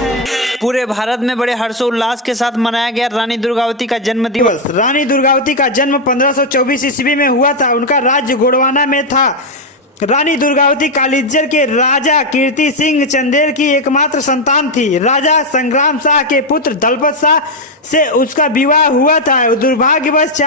हैं। पूरे भारत में बड़े हर्षोल्लास के साथ मनाया गया रानी दुर्गावती का जन्म दिवस। रानी दुर्गावती का जन्म 1524 ईस्वी में हुआ था। उनका राज्य गोंडवाना में था। रानी दुर्गावती कालिजर के राजा कीर्ति सिंह चंदेल की एकमात्र संतान थी। राजा संग्राम शाह के पुत्र दलपत शाह से उसका विवाह हुआ था। दुर्भाग्यवश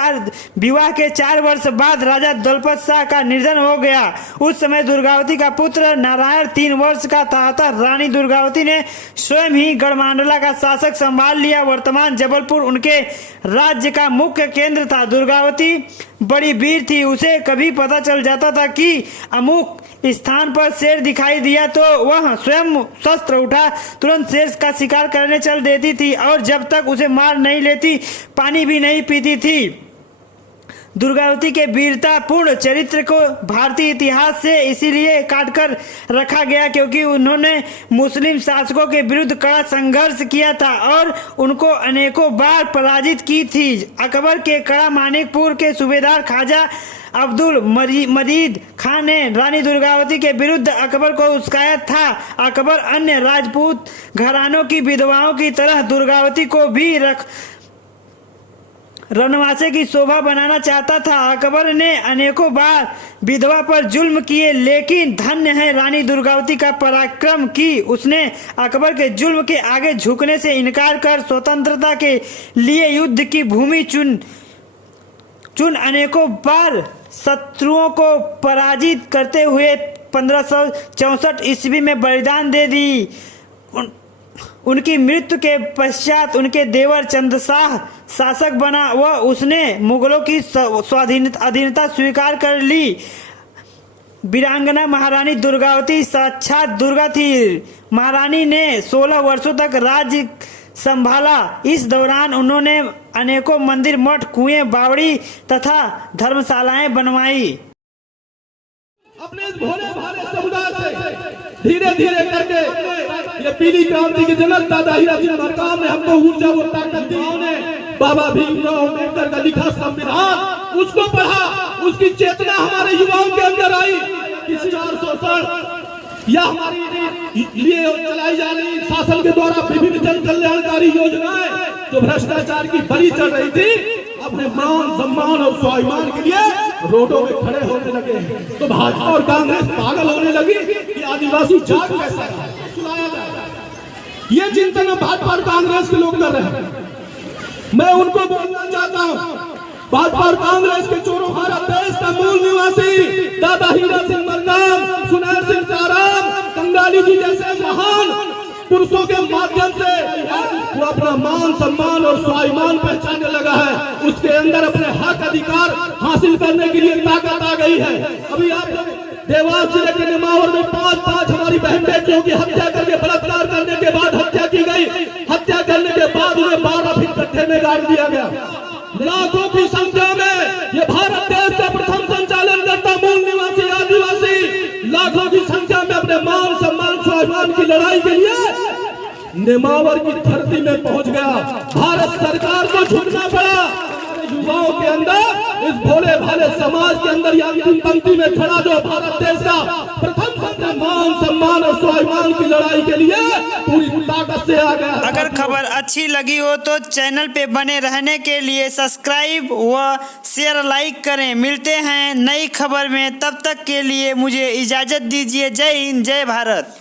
विवाह के 4 वर्ष बाद राजा दलपत शाह का निधन हो गया। उस समय दुर्गावती का पुत्र नारायण 3 वर्ष का था। अतः रानी दुर्गावती ने स्वयं ही गढ़मांडला का शासक संभाल लिया। वर्तमान जबलपुर उनके राज्य का मुख्य केंद्र था। दुर्गावती बड़ी वीर थी। उसे कभी पता चल जाता था कि अमुक स्थान पर शेर दिखाई दिया तो वह स्वयं शस्त्र उठा तुरंत शेर का शिकार करने चल देती थी और जब तक उसे मार नहीं लेती पानी भी नहीं पीती थी। दुर्गावती के वीरतापूर्ण चरित्र को भारतीय इतिहास से इसीलिए काटकर रखा गया क्योंकि उन्होंने मुस्लिम शासकों के विरुद्ध कड़ा संघर्ष किया था और उनको अनेकों बार पराजित की थी। अकबर के कड़ा मानिकपुर के सूबेदार ख्वाजा अब्दुल मजीद खान ने रानी दुर्गावती के विरुद्ध अकबर को उस्काया था। अकबर अन्य राजपूत घरानों की विधवाओं की तरह दुर्गावती को भी रनवासे की शोभा बनाना चाहता था। अकबर ने अनेकों बार विधवा पर जुल्म किए लेकिन धन्य है रानी दुर्गावती का पराक्रम कि उसने अकबर के जुल्म के आगे झुकने से इनकार कर स्वतंत्रता के लिए युद्ध की भूमि चुन अनेकों बार शत्रुओं को पराजित करते हुए 1564 ईस्वी में बलिदान दे दी। उनकी मृत्यु के पश्चात उनके देवर चंद्रशाह शासक बना व उसने मुगलों की अधीनता स्वीकार कर ली। वीरांगना महारानी दुर्गावती साक्षात दुर्गा थी। महारानी ने 16 वर्षों तक राज्य संभाला। इस दौरान उन्होंने अनेकों मंदिर, मठ, कुएं, बावड़ी तथा धर्मशालाएं बनवाई। अपने इस भोले भाले समुदाय से धीरे धीरे करके ये पीली क्रांति के जनक दादा हीरा सिंह मरकाम ने हमको ऊर्जा व ताकत दी। बाबा भीमराव अम्बेडकर का लिखा संविधान उसको पढ़ा, उसकी चेतना हमारे युवाओं के अंदर आई। किसी 400 या हमारी लिए चलाई जा रही शासन के द्वारा विभिन्न जन कल्याणकारी योजनाएं जो भ्रष्टाचार की बलि चढ़ रही थी, अपने मान सम्मान और स्वाभिमान के लिए रोडों में खड़े होने लगे। तो भाजपा और कांग्रेस पागल होने लगी कि आदिवासी जाग कैसा सुनाया जाए। ये चिंतन भाजपा और कांग्रेस के लोग कर रहे हैं। मैं उनको बोलना चाहता हूँ, भाजपा और कांग्रेस के चोरों, भारत देश का मूल निवासी दादा हीरा सिंह मरकाम, सुनैर सिंह चाराम, कंगाली जी जैसे महान पुरुषों के माध्यम से वो अपना मान सम्मान और स्वाभिमान पहचानने लगा है। उसके अंदर अपने हक अधिकार हासिल करने के लिए ताकत आ गई है। अभी आप देवास जिले के निमावर में 5 हमारी बहन बेटियों की हत्या करके बलात्कार करने के बाद हत्या की गई। हत्या करने के बाद उन्हें 12 फीट गड्ढे में गाड़ दिया गया। लाखों की संख्या में ये भारत देश का प्रथम संचालन करता मूल निवासी आदिवासी लाखों की संख्या में अपने मान सम्मान स्वाभिमान की लड़ाई के लिए नेमावर की धरती में पहुंच गया। भारत सरकार को झुकना पड़ा। युवाओं के अंदर, इस भोले भाले समाज के अंदर अंतिम पंक्ति में खड़ा जो भारत देश का प्रथम मान सम्मान और स्वाभिमान की लड़ाई के लिए पूरी ताकत से आ गया। अगर खबर अच्छी लगी हो तो चैनल पे बने रहने के लिए सब्सक्राइब व शेयर लाइक करें। मिलते हैं नई खबर में, तब तक के लिए मुझे इजाजत दीजिए। जय हिंद, जय भारत।